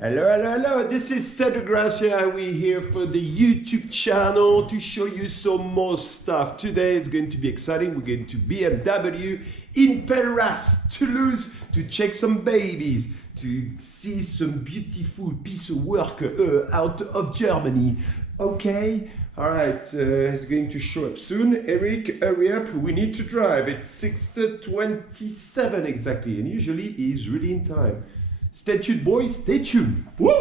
Hello, this is Cedric Gracia. We're here for the YouTube channel to show you some more stuff. Today it's going to be exciting. We're going to BMW in Paris, Toulouse, to check some babies, to see some beautiful piece of work out of Germany. Okay? Alright, it's going to show up soon. Eric, hurry up, we need to drive. It's 6:27 exactly, and usually he's really in time. Stay tuned, boys, stay tuned. Woo!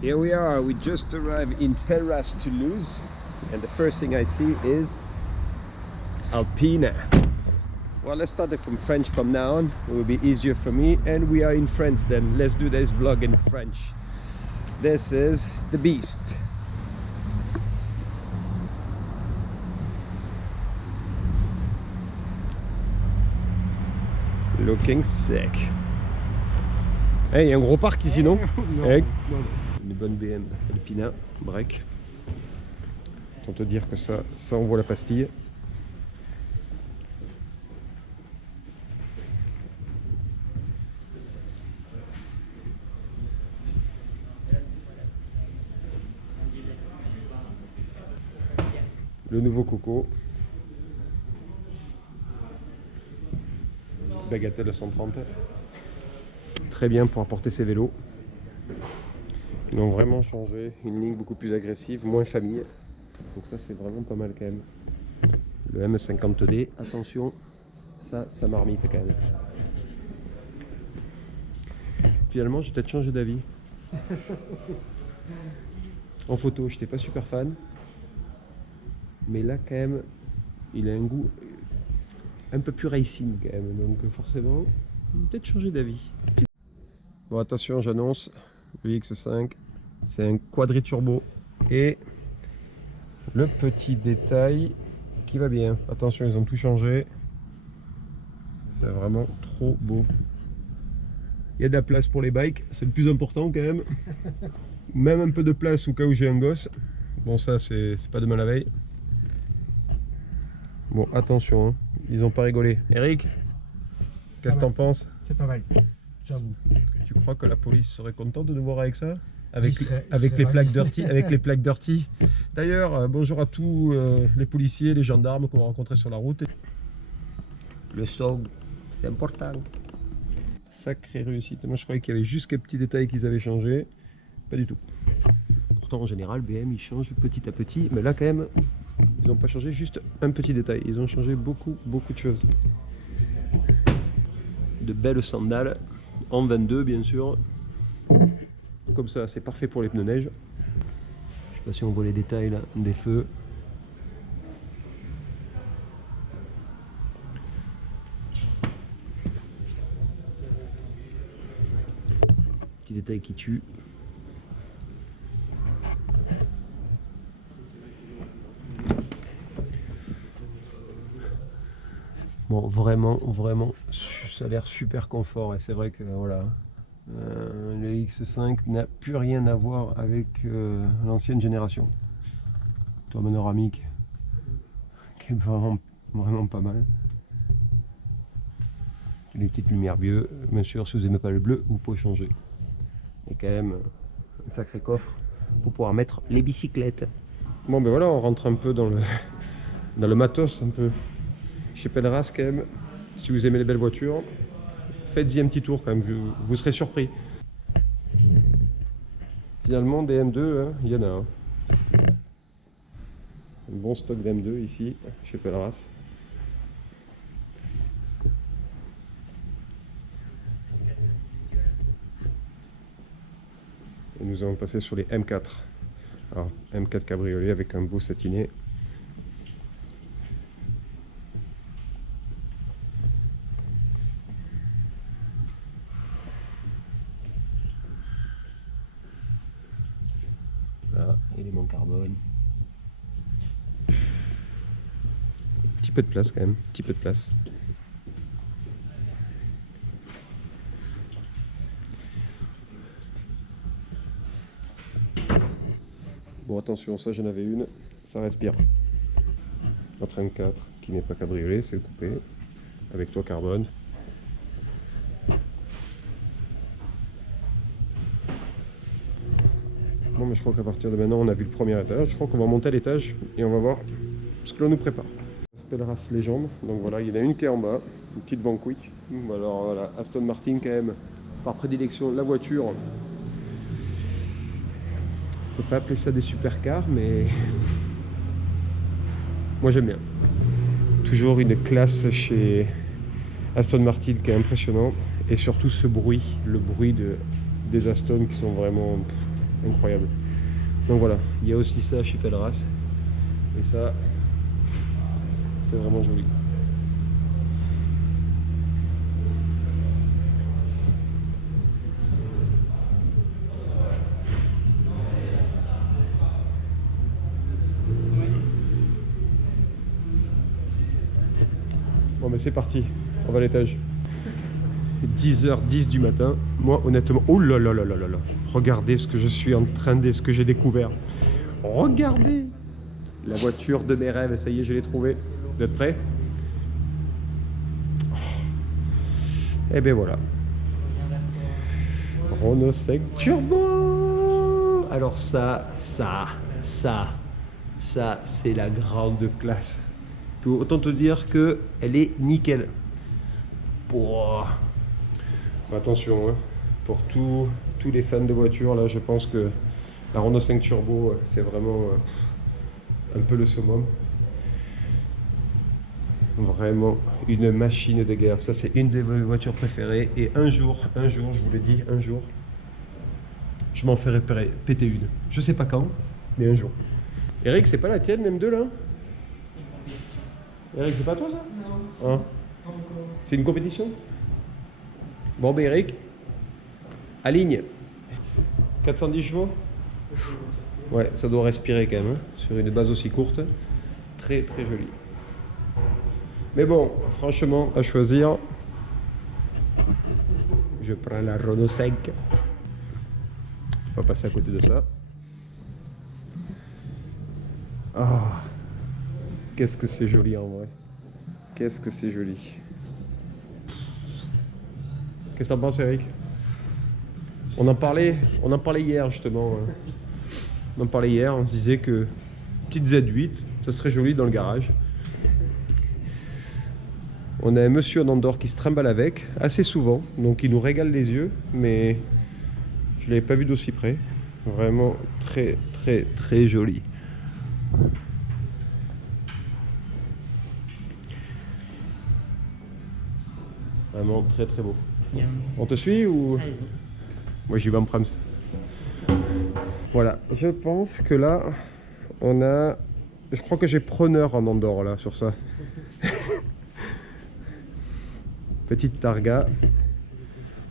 Here we are, we just arrived in Paris, Toulouse, and the first thing I see is Alpina. Well, let's start it from French from now on. It will be easier for me, and we are in France then. Let's do this vlog in French. This is the beast. Looking sick. Hey, il y a un gros parc ici, non? Non, Hey. non. Une bonne BM Alpina, break. Autant te dire que ça envoie la pastille. Le nouveau Coco. Bagatelle 130. Très bien pour apporter ses vélos. Ils ont vraiment changé, une ligne beaucoup plus agressive, moins famille. Donc ça c'est vraiment pas mal quand même. Le M50D, attention, ça marmite quand même. Finalement j'ai peut-être changé d'avis. En photo j'étais pas super fan. Mais là quand même, il a un goût un peu plus racing quand même. Donc forcément, peut-être changer d'avis. Bon attention, j'annonce, le X5, c'est un quadri-turbo. Et le petit détail qui va bien. Attention, ils ont tout changé. C'est vraiment trop beau. Il y a de la place pour les bikes, c'est le plus important quand même. Même un peu de place au cas où j'ai un gosse. Bon ça c'est pas demain la veille. Bon attention, hein. Ils ont pas rigolé. Eric, qu'est-ce que t'en penses? C'est pas mal, j'avoue. Tu crois que la police serait contente de nous voir avec ça? Avec serait les ravi. plaques dirty, avec les plaques dirty. D'ailleurs, bonjour à tous les policiers, les gendarmes qu'on va rencontrer sur la route. Le son, c'est important. Sacrée réussite. Moi je croyais qu'il y avait juste quelques petits détails qu'ils avaient changé. Pas du tout. Pourtant en général, BM ils changent petit à petit, mais là quand même, ils n'ont pas changé juste un petit détail. Ils ont changé beaucoup de choses. De belles sandales en 22 bien sûr. Comme ça, c'est parfait pour les pneus neige. Je sais pas si on voit les détails là, des feux. Petit détail qui tue. Bon, vraiment, ça a l'air super confort et c'est vrai que voilà. Le X5 n'a plus rien à voir avec l'ancienne génération. Toit panoramique qui est vraiment pas mal. Les petites lumières bleues, bien sûr si vous n'aimez pas le bleu vous pouvez changer. Et quand même un sacré coffre pour pouvoir mettre les bicyclettes. Bon ben voilà, on rentre un peu dans le matos un peu chez Pelleras quand même. Si vous aimez les belles voitures, faites-y un petit tour quand même, vous serez surpris. Finalement des M2, hein, il y en a un. Un bon stock d'M2 ici, chez Pelleras. Et nous allons passer sur les M4. Alors M4 cabriolet avec un beau satiné. Là, élément carbone. Petit peu de place quand même, petit peu de place. Bon, attention, ça j'en avais une, ça respire. La 34 qui n'est pas cabriolet, c'est le coupé, avec toit carbone. Bon, mais je crois qu'à partir de maintenant, on a vu le premier étage. Je crois qu'on va monter à l'étage et on va voir ce que l'on nous prépare. Ça s'appelle Race Légende. Donc voilà, il y en a une qui est en bas, une petite Van Quick. Alors voilà, Aston Martin quand même, par prédilection, la voiture. On peut pas appeler ça des supercars, mais moi j'aime bien. Toujours une classe chez Aston Martin qui est impressionnant. Et surtout ce bruit, le bruit des Aston qui sont vraiment incroyables. Donc voilà, il y a aussi ça chez Pelleras. Et ça, c'est vraiment joli. Bon mais c'est parti, on va à l'étage. 10h10 du matin. Moi honnêtement, oh là là là là là là. Regardez ce que je suis en train de, ce que j'ai découvert. Regardez la voiture de mes rêves, ça y est, je l'ai trouvée. Vous êtes prêts? Et ben voilà. Renault 5 Turbo. Alors ça, c'est la grande classe. Autant te dire que elle est nickel. Oh. Attention, hein. Pour tous les fans de voitures, là, je pense que la Renault 5 Turbo, c'est vraiment un peu le summum. Vraiment une machine de guerre. Ça, c'est une de mes voitures préférées. Et un jour, je vous le dis, un jour, je m'en ferai péter une. Je sais pas quand, mais un jour. Eric, c'est pas la tienne, M2 là? Eric, c'est pas toi ça? Non. Hein? C'est une compétition? Bon, ben Eric, aligne. 410 chevaux? Ouais, ça doit respirer quand même, hein, sur une base aussi courte. Très très joli. Mais bon, franchement, à choisir, je prends la Renault 5. On va passer à côté de ça. Ah, qu'est-ce que c'est joli en vrai. Qu'est-ce que c'est joli. Qu'est-ce que t'en penses, Eric? On en parlait hier justement. On en parlait hier, on se disait que petite Z8, ça serait joli dans le garage. On a un monsieur en Andorre qui se trimballe avec, assez souvent, donc il nous régale les yeux, mais je ne l'avais pas vu d'aussi près. Vraiment très très très joli. Vraiment très très beau. On te suit ou? Moi j'y vais en prams. Voilà, je pense que là, on a... Je crois que j'ai preneur en Andorre là, sur ça. Petite Targa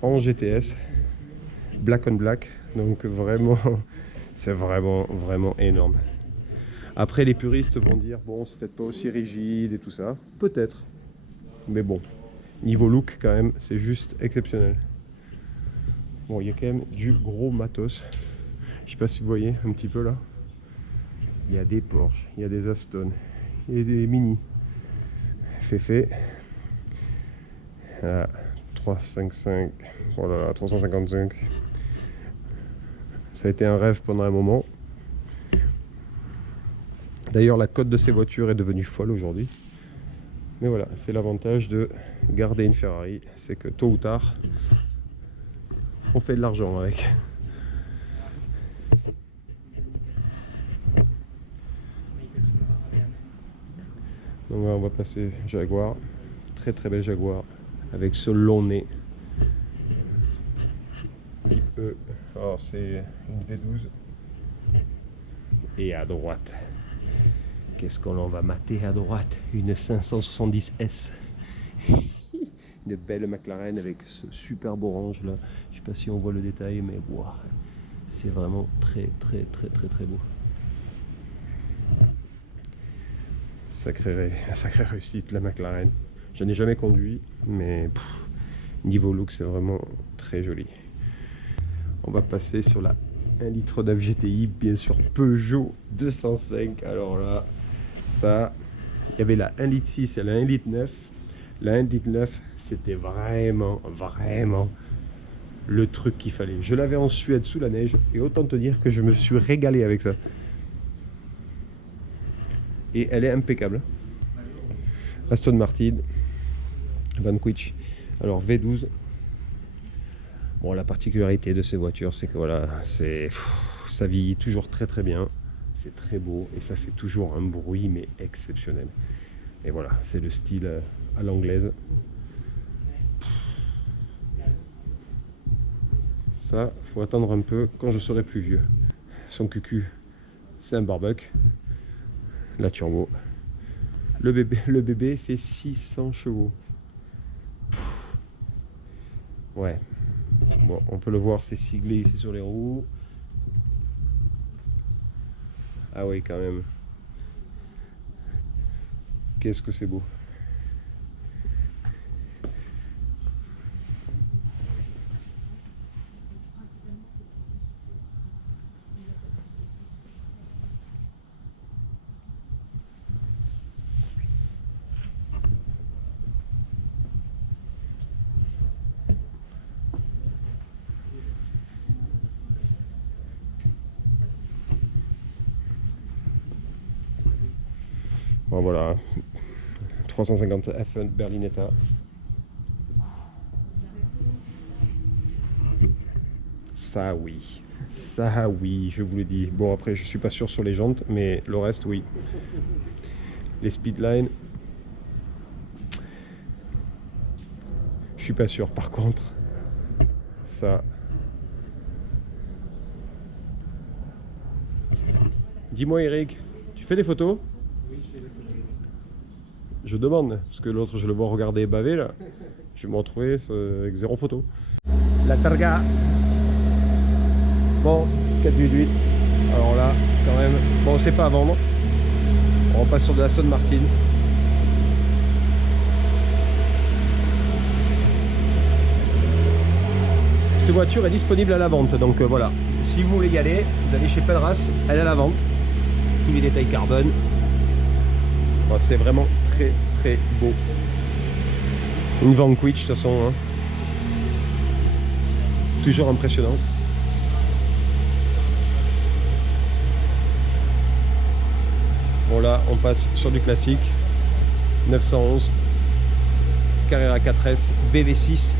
en GTS, black on black, donc vraiment, c'est vraiment énorme. Après les puristes vont dire, bon c'est peut-être pas aussi rigide et tout ça, peut-être, mais bon, niveau look quand même, c'est juste exceptionnel. Bon, il y a quand même du gros matos, je sais pas si vous voyez un petit peu là, il y a des Porsche, il y a des Aston, il y a des Mini, fait. 355, oh là là, 355. Ça a été un rêve pendant un moment. D'ailleurs, la cote de ces voitures est devenue folle aujourd'hui. Mais voilà, c'est l'avantage de garder une Ferrari, c'est que tôt ou tard, on fait de l'argent avec. Donc là, on va passer Jaguar, très très belle Jaguar. Avec ce long nez type E. Alors c'est une V12. Et à droite, qu'est-ce qu'on va mater à droite? Une 570S. Une belle McLaren avec ce superbe orange là. Je sais pas si on voit le détail, mais wow, c'est vraiment très très très très très beau. Sacrée réussite la McLaren. Je n'ai jamais conduit, mais niveau look, c'est vraiment très joli. On va passer sur la 1 litre d'FGTI, bien sûr Peugeot 205. Alors là, ça, il y avait la 1 litre 6 et la 1 litre 9. La 1 litre 9, c'était vraiment le truc qu'il fallait. Je l'avais en Suède sous la neige et autant te dire que je me suis régalé avec ça. Et elle est impeccable. Aston Martin, Vanquish. Alors V12. Bon, la particularité de ces voitures, c'est que voilà, ça vieillit toujours très bien. C'est très beau et ça fait toujours un bruit mais exceptionnel. Et voilà, c'est le style à l'anglaise. Ça, faut attendre un peu quand je serai plus vieux. Son cucu, c'est un barbecue. La turbo. Le bébé fait 600 chevaux. Ouais. Bon, on peut le voir, c'est siglé ici sur les roues. Ah oui, quand même. Qu'est-ce que c'est beau. Bon, voilà. 350 F1 Berlinetta. Ça oui, je vous le dis. Bon, après je suis pas sûr sur les jantes, mais le reste oui. Les speedlines, je suis pas sûr. Par contre, ça. Dis-moi Eric, tu fais des photos? Oui, je fais des photos. Je demande, parce que l'autre je le vois regarder baver là. Je vais me retrouver avec 0 photo. La Targa. Bon, 488. Alors là, quand même, bon, c'est pas à vendre. On passe sur de la Aston Martin. Cette voiture est disponible à la vente, donc voilà. Si vous voulez y aller, vous allez chez Pedras, elle est à la vente. Tous les détails carbone. Bon, c'est vraiment très beau. Une Vanquish de toute façon. Hein. Toujours impressionnant. Bon là, on passe sur du classique. 911. Carrera 4S, BV6.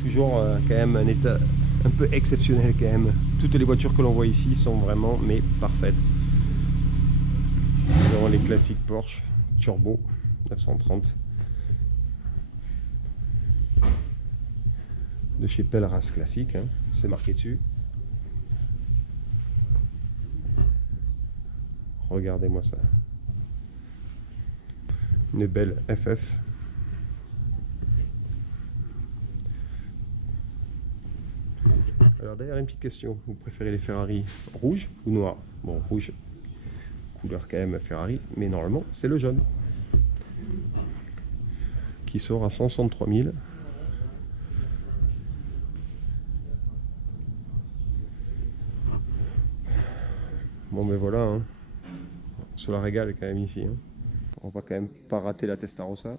Toujours quand même un état un peu exceptionnel quand même. Toutes les voitures que l'on voit ici sont vraiment mais parfaites. Nous avons les classiques Porsche Turbo 930 de chez Pelleras classique, hein. C'est marqué dessus. Regardez-moi ça. Une belle FF. Alors d'ailleurs une petite question, vous préférez les Ferrari rouges ou noirs? Bon, rouge, couleur quand même Ferrari, mais normalement c'est le jaune qui sort à 163 000. Bon ben voilà, hein. On se la régale quand même ici, hein. On va quand même pas rater la Testarossa.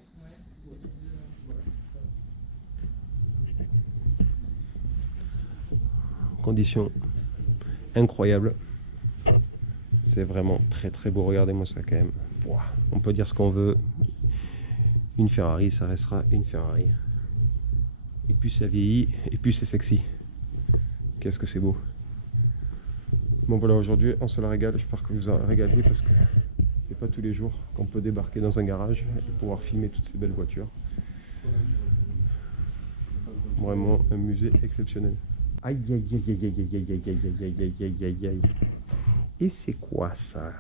Conditions incroyables. C'est vraiment très beau. Regardez-moi ça quand même. Pouah. On peut dire ce qu'on veut. Une Ferrari, ça restera une Ferrari. Et plus ça vieillit, et plus c'est sexy. Qu'est-ce que c'est beau. Bon voilà, aujourd'hui on se la régale. J'espère que vous en régalez parce que c'est pas tous les jours qu'on peut débarquer dans un garage et pouvoir filmer toutes ces belles voitures. Vraiment un musée exceptionnel. Aïe aïe aïe aïe aïe aïe aïe aïe aïe aïe aïe aïe aïe aïe. Et c'est quoi ça?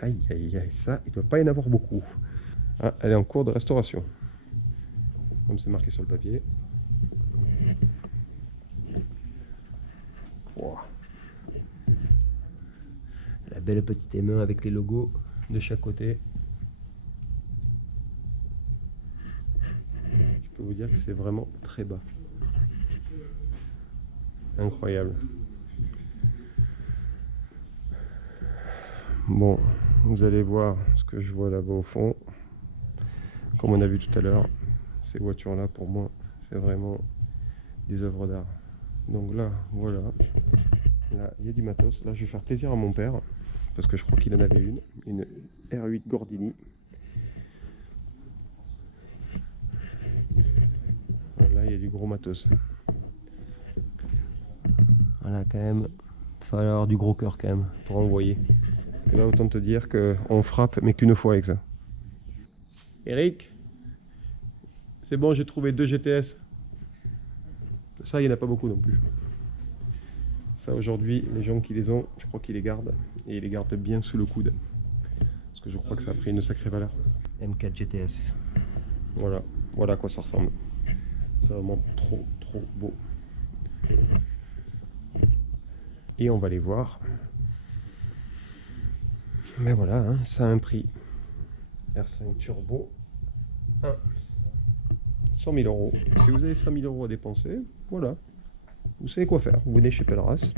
Aïe aïe aïe, ça, il doit pas y en avoir beaucoup. Ah, elle est en cours de restauration. Comme c'est marqué sur le papier. Wow. La belle petite main avec les logos de chaque côté. vous dire que c'est vraiment très bas. Incroyable. Bon, vous allez voir ce que je vois là-bas au fond. Comme on a vu tout à l'heure, ces voitures-là, pour moi, c'est vraiment des œuvres d'art. Donc là, voilà. Là, il y a du matos. Là, je vais faire plaisir à mon père, parce que je crois qu'il en avait une R8 Gordini. Là, il y a du gros matos. Voilà, quand même, il va falloir du gros cœur quand même pour envoyer. Parce que là, autant te dire qu'on frappe, mais qu'une fois avec ça. Eric, c'est bon, j'ai trouvé 2 GTS. Ça, il n'y en a pas beaucoup non plus. Ça, aujourd'hui, les gens qui les ont, je crois qu'ils les gardent. Et ils les gardent bien sous le coude. Parce que je crois que ça a pris une sacrée valeur. M4 GTS. Voilà, voilà à quoi ça ressemble. C'est vraiment trop, trop beau. Et on va les voir. Mais voilà, hein, ça a un prix. R5 Turbo. 100 000 euros. Si vous avez 100 000 euros à dépenser, voilà. Vous savez quoi faire. Vous venez chez Pelleras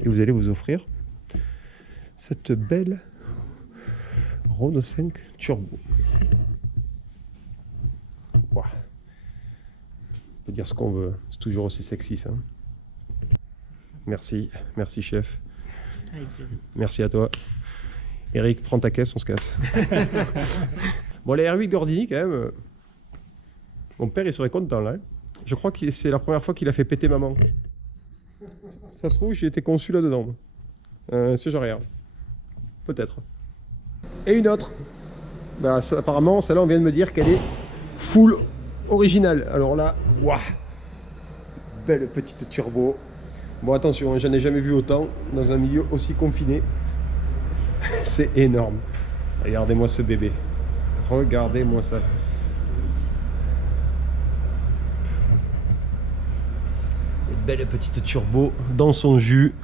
et vous allez vous offrir cette belle Renault 5 Turbo. Wow. On peut dire ce qu'on veut. C'est toujours aussi sexy ça. Merci. Merci chef. Avec plaisir. Merci à toi. Eric, prends ta caisse, on se casse. Bon, la R8 Gordini, quand même. Mon père, il serait content, là. Je crois que c'est la première fois qu'il a fait péter maman. Ça se trouve, j'ai été conçu là-dedans. C'est genre rien. Peut-être. Et une autre. Bah, ça, apparemment, celle-là, on vient de me dire qu'elle est full originale. Alors là, waouh. Belle petite turbo. Bon, attention, j'en ai jamais vu autant dans un milieu aussi confiné. C'est énorme. Regardez-moi ce bébé. Regardez-moi ça. Une belle petite turbo dans son jus.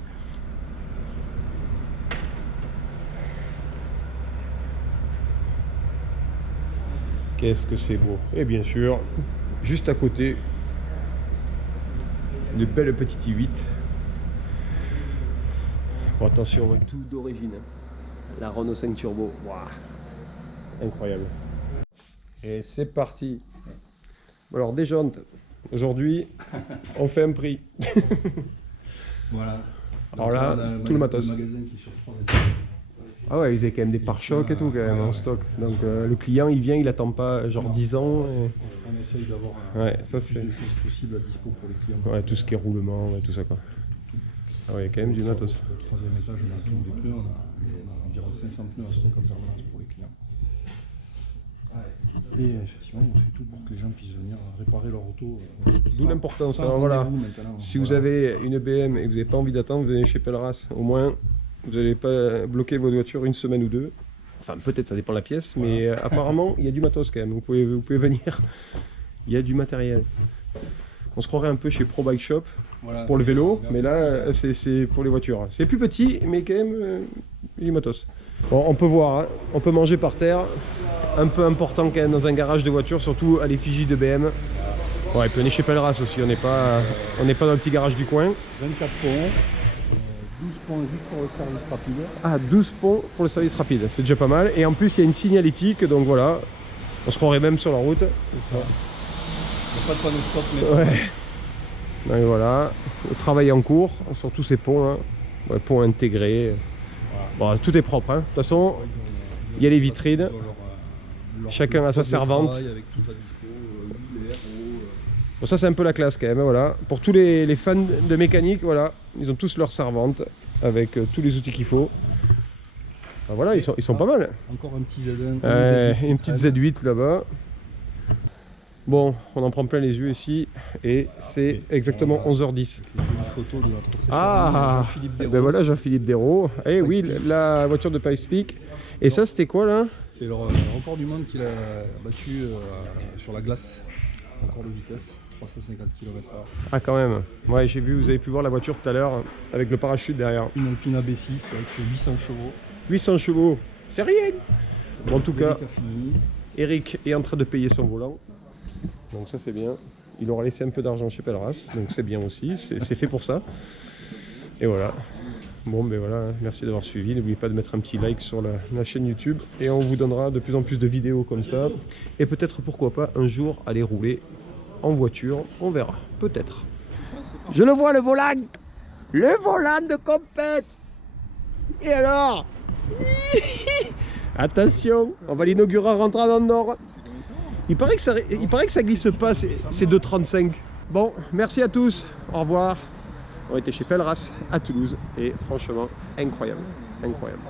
Qu'est-ce que c'est beau. Et bien sûr, juste à côté, une belle petite i8. Bon, attention, tout d'origine. La Renault 5 Turbo. Waouh. Incroyable. Et c'est parti. Alors, des jantes. Aujourd'hui, on fait un prix. Voilà. Alors là, tout le matos. Magasin qui est sur 3 Ah ouais, ils avaient quand même des pare-chocs et tout quand même en stock. Donc le client, il vient, il attend pas genre 10 ans. Et... On essaye d'avoir ouais, ça, plus de choses possibles à dispo pour les clients. ouais, tout ce qui est roulement et tout ça quoi. Ah ouais, il y a quand même du matos. Au 3e étage, on a tous les pneus. On a environ 500 pneus en stock en permanence pour les clients. Et effectivement, on fait tout pour que les gens puissent venir réparer leur auto. D'où l'importance. Alors voilà, si vous avez une BM et que vous n'avez pas envie d'attendre, vous venez chez Pelleras. Au moins, vous n'allez pas bloquer votre voiture une semaine ou deux. Enfin, peut-être, ça dépend de la pièce, mais apparemment, il y a du matos quand même. Vous pouvez venir. Il y a du matériel. On se croirait un peu chez Pro Bike Shop pour le vélo, mais là, c'est pour les voitures. C'est plus petit, mais quand même, il y a du matos. Bon, on peut voir, hein. On peut manger par terre. Un peu important quand même dans un garage de voiture, surtout à l'effigie de BM. Ouais, et puis on est chez Pelleras aussi, on n'est pas dans le petit garage du coin. 24 ponts, 12 ponts juste pour le service rapide. Ah, 12 ponts pour le service rapide, c'est déjà pas mal. Et en plus, il y a une signalétique, donc voilà, on se croirait même sur la route. C'est ça. Il n'y a pas de panneau stop, mais... Ouais. Donc voilà, le travail en cours sur tous ces ponts, hein. Ouais, ponts intégrés. Voilà. Bon, tout est propre, hein. De toute façon, il y a les vitrines. Chacun a sa servante. Avec tout à dispo, bon, ça c'est un peu la classe quand même, voilà. Pour tous les fans de mécanique, voilà, ils ont tous leur servante avec tous les outils qu'il faut. Ah, voilà, ils sont pas mal. Encore un petit Z1. Une petite Z8 là-bas. Bon, on en prend plein les yeux ici et c'est exactement 11h10. Une photo de notre très ah, Jean-Philippe Dérault. Ben voilà, Jean-Philippe Dérault. Eh oui, la voiture de Pikes Peak. Et ça, c'était quoi là? C'est le record du monde qu'il a battu sur la glace. Record de vitesse, 350 km/h. Ah quand même. Ouais, j'ai vu, vous avez pu voir la voiture tout à l'heure avec le parachute derrière. Une Alpine AB6 avec 800 chevaux. 800 chevaux, c'est rien. Bon, en tout cas, Eric est en train de payer son volant. Donc ça c'est bien. Il aura laissé un peu d'argent chez Pelleras, donc c'est bien aussi, c'est fait pour ça. Et voilà. Bon ben voilà, merci d'avoir suivi. N'oubliez pas de mettre un petit like sur la chaîne YouTube. Et on vous donnera de plus en plus de vidéos comme ça. Et peut-être pourquoi pas un jour aller rouler en voiture. On verra, peut-être. Je le vois le volant. Le volant de compète. Et alors? Attention, on va l'inaugurer en rentrant dans le Nord. Il paraît que ça glisse pas, c'est 2,35. Bon, merci à tous, au revoir. On était chez Pelleras à Toulouse et franchement, incroyable, incroyable.